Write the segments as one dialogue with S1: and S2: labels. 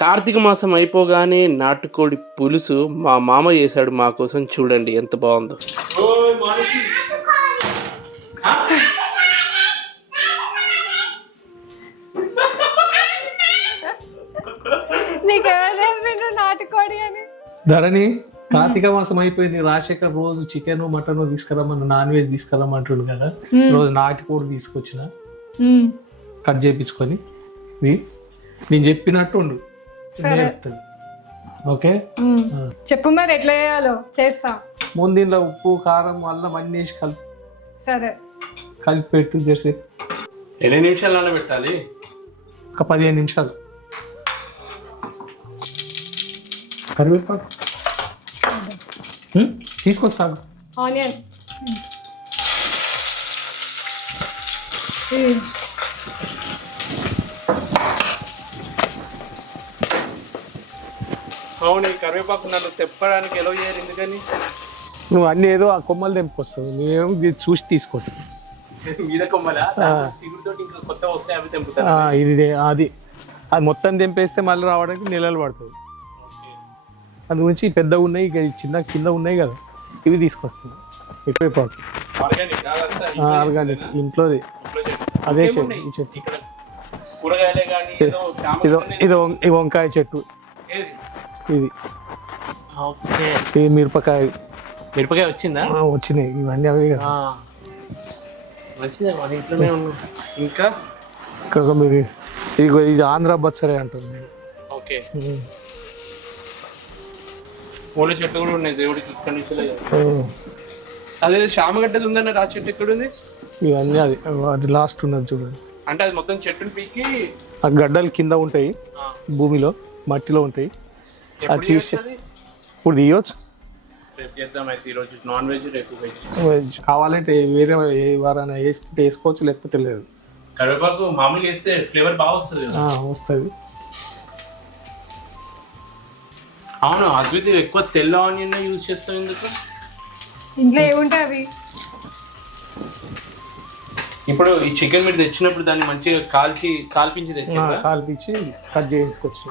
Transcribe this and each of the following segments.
S1: కార్తీక మాసం అయిపోగానే నాటుకోడి పులుసు మా మామ చేశాడు మా కోసం చూడండి ఎంత బాగుందో.
S2: నాటుకోడి అని?
S3: ధరణి కార్తీక మాసం అయిపోయింది. రాజశేఖర్ రోజు చికెన్ మటన్ తీసుకురమ్మని నాన్ వెజ్ తీసుకురమ్మంటుండు కదా. రోజు నాటుకోడి తీసుకొచ్చిన. కట్ చేయించుకొని ఇది నేను చెప్పినట్టు ఉండు నేను చెప్తాను ఓకే.
S2: చెప్పు మరి ఎట్లా చేయాలో? చేస్తా.
S3: ముందు దీనిలో ఉప్పు కారం అల్లం అన్నీ వేసి కలిపి
S2: సరే.
S3: కలిపి పెట్టు చేసి
S1: ఎన్ని నిమిషాలు పెట్టాలి?
S3: ఒక పదిహేను నిమిషాలు. కరివేపాకు? తీసుకొస్తాను.
S2: ఆనియన్
S1: అవును ఈ కరివేపాకు నన్ను తెప్పడానికి ఎలా చేయరు ఎందుకని?
S3: నువ్వు అన్ని ఏదో ఆ కొమ్మలు తెంపుకొస్తావు. నువ్వేమో ఇది చూసి తీసుకొస్తావు
S1: మీద కొమ్మలా? ఇంకా కొత్త వస్తే అవి తెంపుతారు?
S3: ఆ, ఇది అది. అది మొత్తం తెంపేస్తే మళ్ళీ రావడానికి నెలలు పడుతుంది అందు గురించి పెద్దగా ఉన్నాయి ఇక ఈ చిన్న కింద ఉన్నాయి కదా. ఇవి తీసుకొస్తున్నాం ఎక్కువైపోతుంది
S1: ఆర్గానిక్ కాదంతా
S3: ఆర్గానిక్ ఇంట్లోది.
S1: ఇంట్లో చెట్టు.
S3: అదే చెట్టు? ఈ చెట్టు.
S1: ఇక్కడ కూరగాయలే కానీ ఏదో చామ
S3: ఇదో ఇది వం- ఈ వంకాయ చెట్టు.
S1: ఏది?
S3: ఇది
S1: ఓకే.
S3: ఇది మిరపకాయ.
S1: మిరపకాయ వచ్చిందా?
S3: వచ్చినాయి. ఇవన్నీ అవే కదా.
S1: మంచిదే మన ఇంట్లోనే ఉన్నాం ఇంకా?
S3: ఇంకా మీరు. ఇదిగో ఇది ఆంధ్ర బచ్చరే అంటుంది.
S1: ఓకే. పూల చెట్లు కూడా ఉన్నాయి దేవుడికి ఇక్కడ నుంచి. అదే శామగడ్డది ఉందన్న ఆ చెట్టు ఎక్కడ ఉంది
S3: ఇవన్నీ అది అది లాస్ట్ ఉన్నది చూడండి.
S1: అంటే అది మొత్తం చెట్టుని పీకి
S3: ఆ గడ్డలు కింద ఉంటాయి. భూమిలో మట్టిలో ఉంటాయి.
S1: ఎప్పుడు
S3: తీసే-
S1: అది?
S3: ఇప్పుడు తీయొచ్చు
S1: రేపు చేద్దాం అయితే ఈరోజు నాన్ వెజ్ రేపు వెజ్
S3: వెజ్ కావాలంటే వేరే ఏ వారైనా వేసుకుంటే వేసుకోవచ్చు లేకపోతే లేదు.
S1: కరివేపాకు మామూలుగా వేస్తే ఫ్లేవర్ బాగా వస్తుంది అవును అద్వితి ఎక్కువ తెల్ల ఆనియన్ యూజ్ చేస్తాం ఎందుకు?
S2: ఇంట్లో ఏముంటాయి అవి?
S1: ఇప్పుడు ఈ చికెన్ మీరు తెచ్చినప్పుడు దాన్ని మంచిగా కాల్చి కాల్పించి తెచ్చారా?
S3: కాల్పించి కట్ చేయించుకోవచ్చు.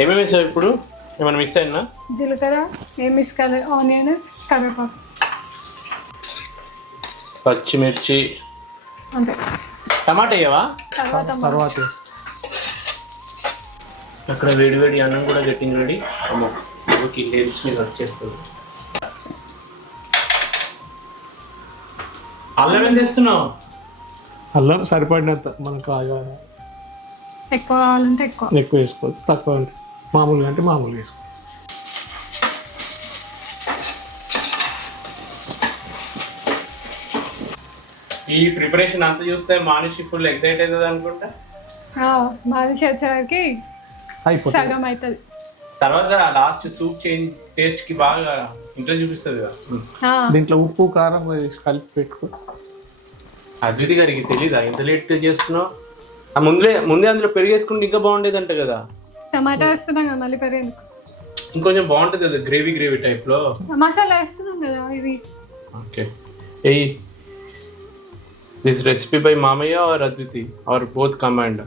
S1: ఏమేమి వేసావు ఇప్పుడు? ఏమైనా మిస్ అయినా
S2: జీలకర్ర ఏం మిస్ కాలేదు ఆనియన్ కరివేపాకు.
S1: పచ్చిమిర్చి.
S2: అంతే.
S1: టమాటా వేయవా?
S2: తర్వాత
S1: అక్కడ వేడి వేడి అన్నం కూడా గట్టింది రెడీ. అమ్మో ఓకే లేడీస్ మీద వచ్చేస్తుంది అల్లం ఏం తెస్తున్నావు
S3: అల్లం సరిపడినంత మనకు
S2: ఎక్కువ కావాలంటే ఎక్కువ.
S3: ఎక్కువ వేసుకోవచ్చు తక్కువ అంటే. మామూలుగా అంటే మామూలుగా వేసుకోవచ్చు
S1: ఈ ప్రిపరేషన్ అంతా చూస్తే మానుషి ఫుల్ ఎక్సైట్ అవుతుంది అనుకుంటా?
S2: ఆ, మాది చేసేసరికి
S3: అయిపోతుంది.
S2: సగం అవుతుంది.
S1: తర్వాత లాస్ట్ సూప్ చేంజ్ టేస్ట్కి బాగా ఇంట్లో చూపిస్తుంది కదా.
S3: దీంట్లో ఉప్పు కారం కలిపి పెట్టుకో.
S1: అద్వితి గారికి తెలీదా? ఇంత లేట్ చేస్తున్నావు? ఆ ముందే ముందే అందులో పెరిగేసుకుంటే ఇంకా బాగుండేదంట కదా.
S2: టమాటా వేస్తున్నాం కదా మళ్ళీ పెరిగేందుకు
S1: ఇంకొంచెం బాగుంటుంది కదా గ్రేవీ గ్రేవీ టైప్లో
S2: మసాలా వేస్తున్నాం కదా ఇది.
S1: Okay. Hey this recipe by మామయ్య or Adviti or both command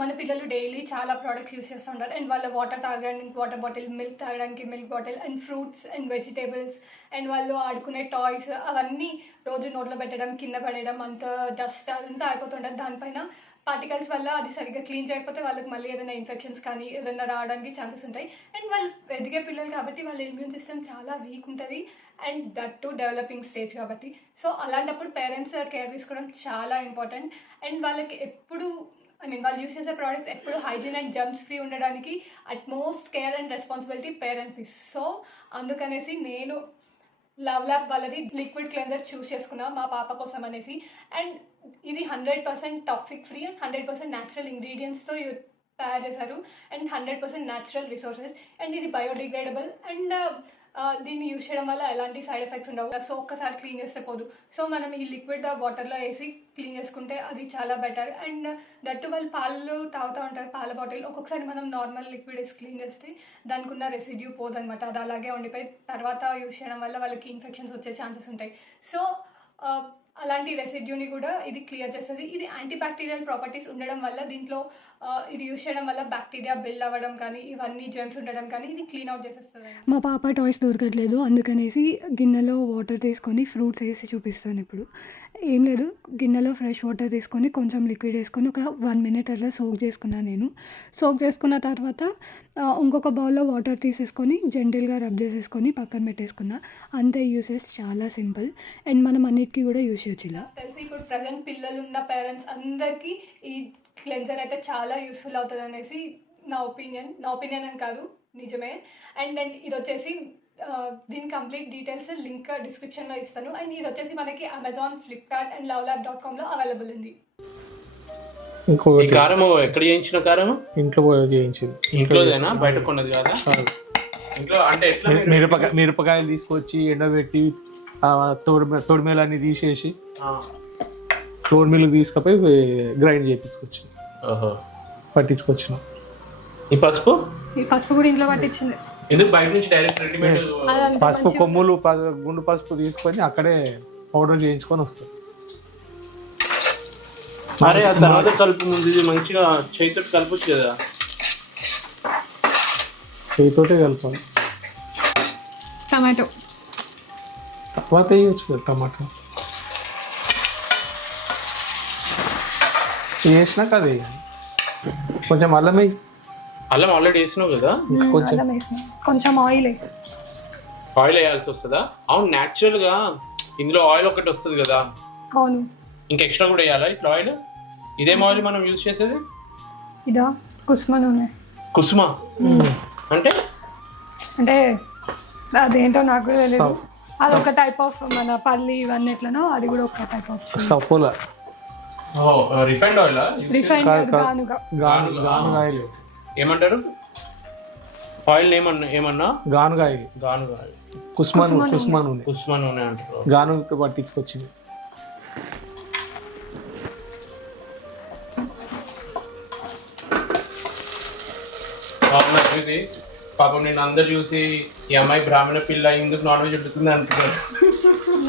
S2: మన పిల్లలు డైలీ చాలా ప్రోడక్ట్స్ యూస్ చేస్తుంటారు అండ్ వాళ్ళ వాటర్ తాగడానికి వాటర్ బాటిల్ మిల్క్ తాగడానికి milk bottle and fruits and vegetables and వాళ్ళు ఆడుకునే టాయ్స్ అవన్నీ రోజు నోట్లో పెట్టడం కింద పడేయడం అంత డస్ట్ అదంతా అయిపోతుంటుంది. దానిపైన పార్టికల్స్ వల్ల అది సరిగ్గా క్లీన్ చేయకపోతే వాళ్ళకి మళ్ళీ ఏదైనా ఇన్ఫెక్షన్స్ కానీ ఏదైనా రావడానికి ఛాన్సెస్ ఉంటాయి. అండ్ వాళ్ళు ఎదిగే పిల్లలు కాబట్టి వాళ్ళ ఇమ్యూన్ సిస్టమ్ చాలా వీక్ ఉంటుంది. And that to developing stage కాబట్టి. సో అలాంటప్పుడు పేరెంట్స్ కేర్ తీసుకోవడం చాలా ఇంపార్టెంట్ అండ్ వాళ్ళకి ఎప్పుడు ఐ మీన్ వాళ్ళు యూస్ చేసే ప్రోడక్ట్స్ ఎప్పుడు హైజీన్ అండ్ జమ్స్ ఫ్రీ ఉండడానికి at most care and responsibility parents so అందుకనేసి నేను లవ్ ల్యాబ్ వాళ్ళది లిక్విడ్ క్లెన్జర్ చూస్ చేసుకున్నా మా పాప కోసం అనేసి. అండ్ ఇది hundred percent toxic free and hundred percent natural ఇంగ్రీడియంట్స్తో తయారు చేశారు. And hundred percent natural resources and ఇది బయోడిగ్రేడబుల్ అండ్ దీన్ని యూజ్ చేయడం వల్ల ఎలాంటి సైడ్ ఎఫెక్ట్స్ ఉండవు. సో ఒక్కసారి క్లీన్ చేస్తే పోదు. సో మనం ఈ లిక్విడ్ వాటర్లో వేసి క్లీన్ చేసుకుంటే అది చాలా బెటర్ అండ్ దట్టు వాళ్ళు పాలు తాగుతూ ఉంటారు పాల బాటిల్ ఒక్కొక్కసారి మనం నార్మల్ లిక్విడ్ వేసి క్లీన్ చేస్తే దానికి ఉన్న రెసిడ్యూ పోదనమాట అది అలాగే ఉండిపోయి తర్వాత యూజ్ చేయడం వల్ల వాళ్ళకి ఇన్ఫెక్షన్స్ వచ్చే ఛాన్సెస్ ఉంటాయి. సో అలాంటి రెసిడ్యూని కూడా ఇది క్లియర్ చేస్తుంది. ఇది యాంటీబ్యాక్టీరియల్ ప్రాపర్టీస్ ఉండడం వల్ల దీంట్లో ఇది యూస్ చేయడం వల్ల బ్యాక్టీరియా బిల్డ్ అవ్వడం కానీ ఇవన్నీ జెమ్స్ ఉండడం కానీ ఇది క్లీన్ అవుట్ చేసేస్తుంది.
S4: మా పాప టాయ్స్ దొరకట్లేదు. అందుకనేసి గిన్నెలో వాటర్ తీసుకొని ఫ్రూట్స్ వేసి చూపిస్తాను ఇప్పుడు. ఏం లేదు గిన్నెలో ఫ్రెష్ వాటర్ తీసుకొని కొంచెం లిక్విడ్ వేసుకొని ఒక వన్ మినిట్ అట్లా సోక్ చేసుకున్నాను నేను. సోక్ చేసుకున్న తర్వాత ఇంకొక బౌల్లో వాటర్ తీసేసుకొని జెంటిల్గా రబ్ చేసేసుకొని పక్కన పెట్టేసుకున్నా. అంతే యూసెస్ చాలా సింపుల్. అండ్ మనం అన్నిటికీ కూడా యూస్ చేయొచ్చు ఇలా
S2: తెలిసి ఇప్పుడు ప్రజెంట్ పిల్లలు ఉన్న పేరెంట్స్ అందరికీ ఈ క్లెన్జర్ అయితే చాలా యూస్ఫుల్ అవుతుంది అనేసి నా ఒపీనియన్ నా ఒపీనియన్ అని కాదు నిజమే. అండ్ దెన్ ఇది వచ్చేసి దీని కంప్లీట్ డీటెయిల్స్ లింక్ డిస్క్రిప్షన్లో ఇస్తాను. అండ్ ఇది వచ్చేసి మనకి Amazon Flipkart and love lab dot కామ్లో available ఉంది.
S1: ఈ
S3: ఇంకొకటి
S1: కారం ఎక్కడ చేయించిన కారం
S3: ఇంట్లో కూడా చేయించింది.
S1: ఇంట్లోదేనా? బయట కొన్నది కాదా? ఇంట్లో అంటే
S3: మిరపకాయ మిరపకాయలు తీసుకొచ్చి ఎండబెట్టి తోడు తొడిమేలన్నీ తీసేసి
S1: ఆ.
S3: ఫ్లోర్ మిల్క్ తీసుకపోయి గ్రైండ్ చేయించుకొచ్చి
S1: ఓహో
S3: పట్టించుకొచ్చిన.
S1: ఈ పసుపు?
S2: ఈ పసుపు కూడా ఇంట్లో పట్టించింది.
S1: ఎందుకు బయట నుంచి డైరెక్ట్ రెడీమేడ్
S3: పసుపు కొమ్ములు గుండు పసుపు తీసుకొని అక్కడే పౌడర్ చేయించుకొని వస్తాం.
S1: అరే ఆ తర్వాత కలుపు ముందు ఇది మంచిగా చేతితో కలపచ్చు కదా.
S3: చేతితోటే కలపాలి.
S2: టమాటో.
S3: తర్వాత వేయచ్చు కదా టమాటా వేసినాక అదే కొంచెం అల్లం వేయి
S1: అల్లం ఆల్రెడీ వేసినావు కదా
S3: కొంచెం
S2: అల్లం వేసిన కొంచెం ఆయిల్ వేసి
S1: ఆయిల్ వేయాల్సి వస్తుందా అవును న్యాచురల్గా ఇందులో ఆయిల్ ఒకటి వస్తుంది కదా
S2: అవును
S1: ఇంకా ఎక్స్ట్రా కూడా వేయాలా ఇట్లా ఆయిల్ ఇదేం ఆయిల్ మనం యూజ్ చేసేది
S2: ఇదా కుస్మ నూనె
S1: కుసుమ అంటే
S2: అంటే అదేంటో నాకు కూడా తెలియదు
S3: సవ్-
S2: అదొక టైప్ ఆఫ్ మన పల్లి ఇవన్నీ ఎట్లనో అది కూడా ఒక type of
S3: Saffola.
S1: Refined oil
S2: refined. గానుగా.
S3: గాను గానుగాయలు
S1: ఏమంటారు? ఆయిల్ ఏమన్నా? ఏమన్నా
S3: గానుగాయలు
S1: గాను ఆయిల్.
S3: కుస్మా నూనె కుస్మా నూనె.
S1: కుసుమ నూనె అంటారు.
S3: గానుగ పట్టించుకొచ్చింది.
S1: ఇది? పాపం నేను అందరు చూసి ఈ అమ్మాయి బ్రాహ్మణ పిల్ల ఎందుకు నాన్ వెజ్ వండుతుంది అంటున్నారు.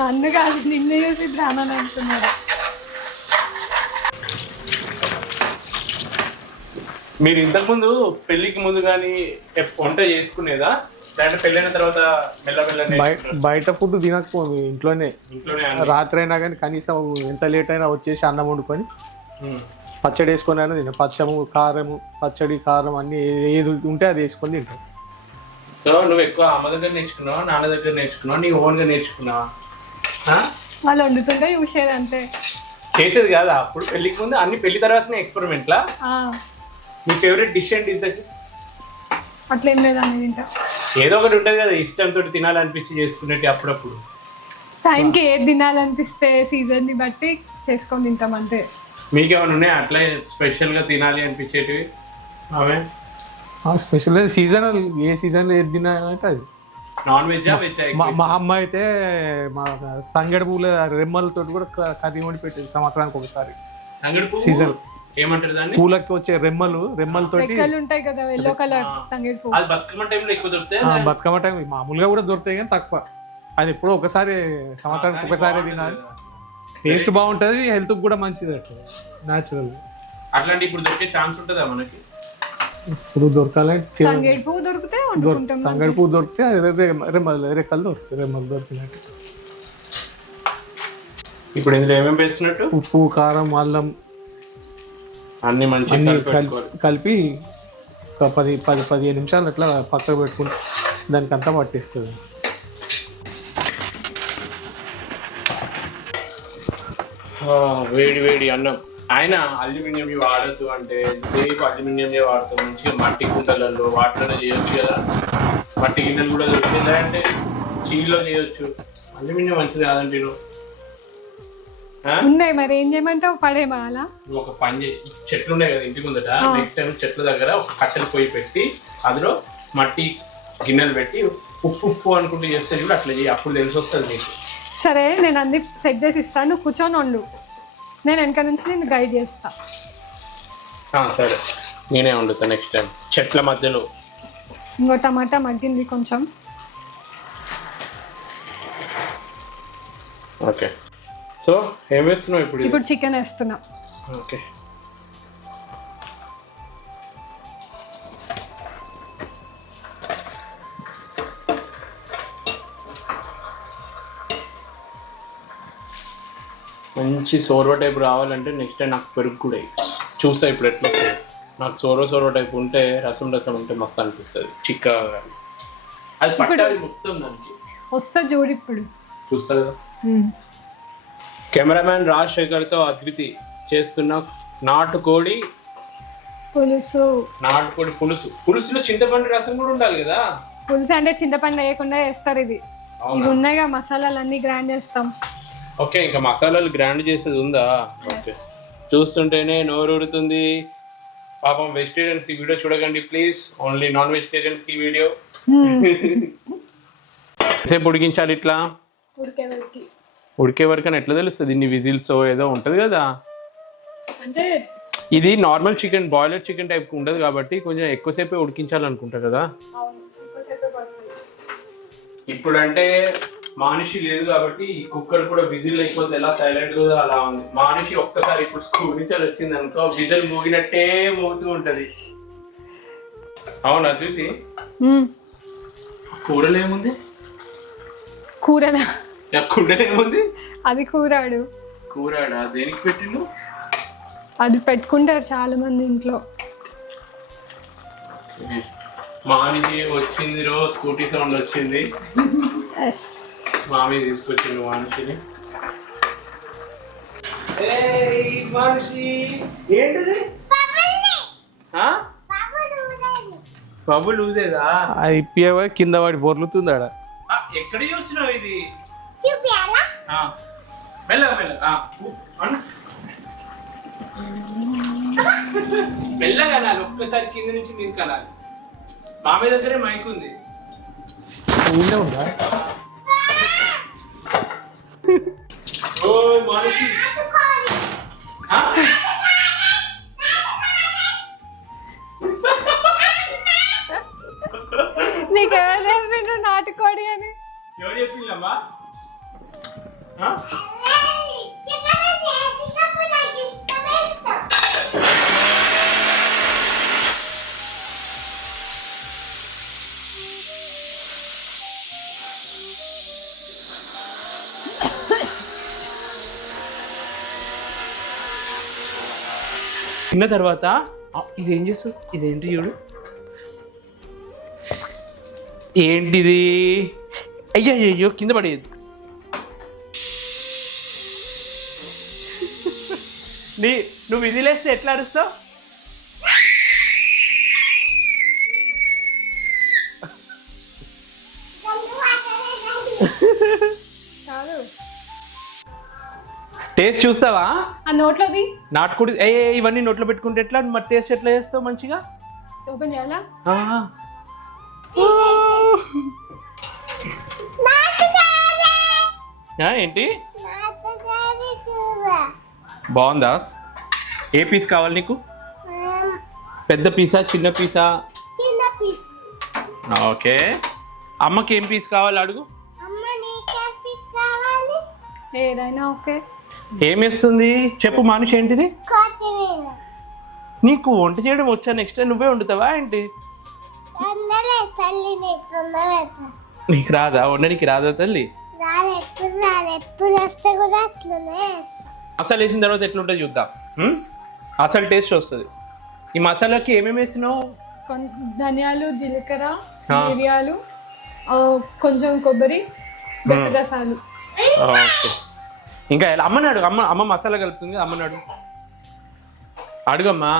S2: నన్ను కాదు నిన్ను చూసి బ్రాహ్మణ అంటున్నారు
S1: మీరు ఇంతకుముందు పెళ్ళికి ముందు కానీ వంట చేసుకునేదా? లేదంటే పెళ్ళైన తర్వాత మెల్లమెల్ల
S3: బయట బయట ఫుడ్ తినకపోదు ఇంట్లోనే. రాత్రి అయినా కానీ కనీసం ఎంత లేట్ అయినా వచ్చేసి అన్నం వండుకొని. పచ్చడి వేసుకొని అయినా తిన పచ్చము కారము పచ్చడి కారం అన్ని ఏది ఉంటే అది వేసుకొని తింటాం.
S1: సో నువ్వు ఎక్కువ అమ్మ దగ్గర నేర్చుకున్నావా నాన్న దగ్గర నేర్చుకున్నావా నీ ఓన్గా నేర్చుకున్నావా? ఆ?
S2: వాళ్ళు వండుతుంటే చూసేది అంతే.
S1: చేసేది కాదా అప్పుడు పెళ్ళికి ముందు అన్ని పెళ్ళి తర్వాతనే ఎక్స్పెరిమెంట్లా
S2: ఆ,
S1: మీ ఫేవరెట్ డిష్ ఏంటి ఇంతకి?
S2: అట్లేం లేదు అనేది ఇంకా
S1: ఏదో ఒకటి ఉంటుంది కదా ఇష్టంతో తినాలనిపించి చేసుకునేటి అప్పుడప్పుడు.
S2: టైంకి ఏది తినాలనిపిస్తే సీజన్ని బట్టి చేసుకొని తింటాం అంతే.
S1: మీకేమైనా ఉన్నాయా? అట్లా స్పెషల్గా తినాలి అనిపించేటివి? ఆమె?
S3: స్పెషల్ సీజనల్ ఏ సీజన్లో ఏది తిన్నా అంటే అది.
S1: నాన్ వెజ్జా వెజ్
S3: మా మా అమ్మ అయితే మా తంగడి పూల రెమ్మలతో కూడా కర్రీ వండి పెట్టేది సంవత్సరానికి ఒకసారి. Season.
S1: ఏమంటారు దాన్ని?
S3: పూలకి వచ్చే రెమ్మలు రెమ్మలతోటి
S2: రెక్కలు ఉంటాయి కదా ఎల్లో కలర్ తంగేడు
S1: అది బతుకమ్మ టైంలో ఎక్కువ దొరుకుతాయి?
S3: బతుకమ్మ టైం మామూలుగా కూడా దొరుకుతాయి కానీ తక్కువ. అది ఎప్పుడో ఒకసారి సంవత్సరానికి ఒకసారి తినాలి టేస్ట్ బాగుంటుంది హెల్త్ కూడా మంచిది అట్లా న్యాచురల్
S1: అట్లాంటి ఇప్పుడు దొరికే ఛాన్స్ ఉంటుందా మనకి?
S3: ఇప్పుడు దొరకాలంటే
S2: తంగేడు పువ్వు దొరికితే వండుకుంటాం
S3: తంగడి పువ్వు దొరికితే రెమ్మలు రెక్కలు దొరుకుతాయి రెమ్మలు దొరికినట్టు
S1: ఇప్పుడు ఇందులో ఏమేమి వేస్తున్నట్టు?
S3: ఉప్పు కారం అల్లం
S1: అన్ని మంచిగా
S3: అన్ని
S1: కలిపి
S3: ఒక పది పది పదిహేను నిమిషాలు అట్లా పక్కకు పెట్టుకుంటే దానికి అంతా పట్టేస్తుంది.
S1: ఆ, వేడి వేడి అన్నం. ఆయన అల్యూమినియం వాడద్దు అంటే సేఫ్ అల్యూమినియం వాడుతాం మంచిగా మట్టి కుండలలో వాటిలో చేయొచ్చు కదా. మట్టి గిన్నెలు కూడా దొరుకుతుంది అంటే స్టీల్లో చేయొచ్చు. అల్యూమినియం మంచిది కాదండి?
S2: ఉన్నాయి మరి. ఏం చేయమంటావు? పడేమా అలా?
S1: నువ్వు ఒక పని చేయి. చెట్లు ఉన్నాయి కదా ఇంటి ముందట. నెక్స్ట్ టైం చెట్ల దగ్గర ఒక కట్టెలు పొయ్యి పెట్టి అందులో మట్టి గిన్నెలు పెట్టి ఉప్పు ఉప్పు అనుకుంటూ చేస్తే కూడా అట్లా చేయి. అప్పుడు తెలిసి వస్తుంది నీకు.
S2: సరే నేను అన్ని సెట్ చేసి ఇస్తాను. కూర్చొని వండు. నేను వెనక నుంచి నేను గైడ్ చేస్తా.
S1: సరే. నేనే వండుతా నెక్స్ట్ టైం చెట్ల మధ్యలో.
S2: ఇంకో టమాటా మగ్గింది కొంచెం.
S1: ఓకే సో ఏం వేస్తున్నావు ఇప్పుడు?
S2: ఇప్పుడు చికెన్ వేస్తున్నా.
S1: ఓకే మంచి సోర్వ టైప్ రావాలంటే నెక్స్ట్ టైం నాకు పెరుగు కూడా. చూస్తా ఇప్పుడు ఎట్లా వస్తుంది. నాకు సోర్వ సోర్వ టైప్ ఉంటే రసం రసం ఉంటే మస్తు అనిపిస్తుంది. చిక్కగా కానీ. అది పట్టాలి మొత్తం దానికి.
S2: వస్తా చూడు ఇప్పుడు.
S1: చూస్తా కదా. కెమెరామ్యాన్ రాజశేఖర్తో అద్వితి చేస్తున్న నాటుకోడి
S2: పులుసు.
S1: నాటుకోడి పులుసు. పులుసులో చింతపండు రసం కూడా ఉండాలి కదా?
S2: పులుసు అంటే చింతపండు వేయకుండా వేస్తారు ఇది. ఇవి ఉన్నాయిగా మసాలాలు అన్ని గ్రైండ్ చేస్తాం.
S1: ఓకే ఇంకా మసాలాలు గ్రైండ్ చేసేది ఉందా? ఓకే. చూస్తుంటేనే నోరు ఊరుతుంది. పాపం వెజిటేరియన్స్ ఈ వీడియో చూడకండి ప్లీజ్ ఓన్లీ నాన్ వెజిటేరియన్స్కి వీడియో. సేపు ఉడికించాలి ఇట్లా?
S2: ఉడికే వరకు.
S1: అని ఎట్లా తెలుస్తుంది? ఇన్ని విజిల్స్ ఏదో ఉంటుంది కదా.
S2: అంటే
S1: ఇది normal chicken boiler chicken type ఉండదు కాబట్టి కొంచెం ఎక్కువసేపే ఉడికించాలనుకుంటా కదా.
S2: అవును
S1: మానిషి లేదు కాబట్టి ఈ కుక్కర్ కూడా విజిల్ అయిపోతే ఎలా సైలెంట్గా అలా ఉంది. మానిషి ఒక్కసారి ఇప్పుడు స్కూల్ నుంచి అది వచ్చింది అనుకో విజిల్ మోగినట్టే మోగుతూ ఉంటది. అవును అద్వితి? కూరలో ఏముంది
S2: కూరనా?
S1: కూరలో ఏముంది
S2: అది కూరాడు.
S1: కూరాడా? దేనికి పెట్టిండు?
S2: అది పెట్టుకుంటారు చాలా మంది ఇంట్లో
S1: మానిషి వచ్చింది రో స్కూటీ సౌండ్ వచ్చింది.
S2: ఎస్
S1: మామి తీసుకొచ్చిండు మానిషిని ఏయ్, మానిషి. ఏంటిది? ఆ? బబుల్ లూజేదా?
S3: అది ఇప్పి కింద పడి బొర్లుతుంది ఆడ
S1: ఎక్కడ చూస్తున్నావు ఇది? మెల్లగా ఒక్కసారి కింద నుంచి మీదకి అనాలి. మామి దగ్గరే మైక్ ఉంది.
S3: ఉందా?
S1: ఓ మనిషి ఆ?
S2: నీకు ఎవరు చెప్పిండ్రు నాటుకోడి అని
S1: ఎవరు చెప్పిందమ్మా తిన్న తర్వాత ఇది ఏం చేస్తుంది ఇదేంటి చూడు. ఏంటిది? అయ్యో అయ్యో కింద పడేయద్దు. నీ నువ్వు ఇది లేస్తే ఎట్లా అరుస్తావు? టేస్ట్ చూస్తావా?
S2: ఆ నోట్లోది?
S1: నాటుకోడి ఏ ఏ, ఇవన్నీ నోట్లో పెట్టుకుంటే ఎట్లా? మరి టేస్ట్ ఎట్లా చేస్తావు మంచిగా?
S2: ఓపెన్ చేయాలా?
S1: ఆ. ఆ, ఏంటి? బాగుందా? ఏ పీస్ కావాలి నీకు? పెద్ద పీసా చిన్న పీసా? ఓకే. అమ్మకి ఏం పీస్ కావాలి అడుగు?
S2: ఏదైనా ఓకే.
S1: ఏం వేస్తుంది చెప్పు మనిషి ఏంటిది? నీకు వంట చేయడం వచ్చా నెక్స్ట్ టైం నువ్వే వండుతావా ఏంటి? నీకు రాదా? వండడానికి రాదా తల్లి? మసాలా వేసిన తర్వాత ఎట్లుంటుంది చూద్దాం? అసలు టేస్ట్ వస్తుంది. ఈ మసాలాకి ఏమేమి వేసినావు?
S2: ధనియాలు జీలకర్ర. మిరియాలు ఆ, కొంచెం కొబ్బరి గసగసాలు.
S1: ఓకే. ఇంకా అమ్మని అడుగు అమ్మ అమ్మ మసాలా కలుపుతుంది కదా, అమ్మని అడుగు అడుగమ్మా.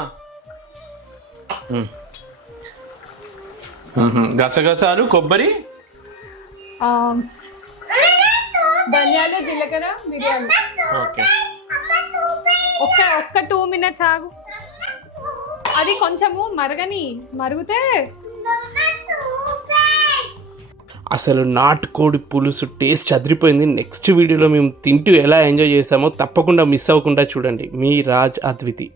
S1: గసగసాలు కొబ్బరి?
S2: ధనియాలు జీలకర్ర
S1: ఓకే.
S2: ఒక్క ఒక్క టూ మినిట్స్ ఆగు. అది కొంచెము మరగని మరుగుతే
S1: అసలు నాటుకోడి పులుసు టేస్ట్ అదిరిపోయింది నెక్స్ట్ వీడియోలో మేము తింటూ ఎలా ఎంజాయ్ చేసామో తప్పకుండా మిస్ అవ్వకుండా చూడండి. మీ రాజ్ అద్వితి.